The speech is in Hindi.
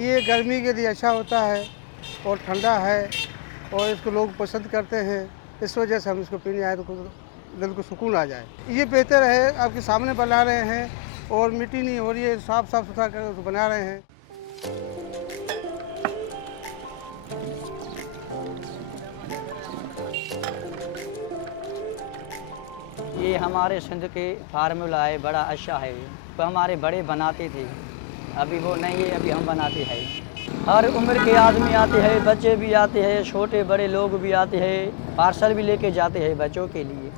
ये गर्मी के लिए अच्छा होता है और ठंडा है और इसको लोग पसंद करते हैं। इस वजह से हम इसको पीने आए तो दिल को सुकून आ जाए। ये बेहतर है, आपके सामने बना रहे हैं और मिट्टी नहीं हो रही है, साफ सुथरा कर उसको बना रहे हैं। ये हमारे सिंध के फार्मूला है, बड़ा अच्छा है। तो हमारे बड़े बनाते थे, अभी वो नहीं है, अभी हम बनाते हैं। हर उम्र के आदमी आते हैं, बच्चे भी आते हैं, छोटे बड़े लोग भी आते हैं, पार्सल भी लेके जाते हैं बच्चों के लिए।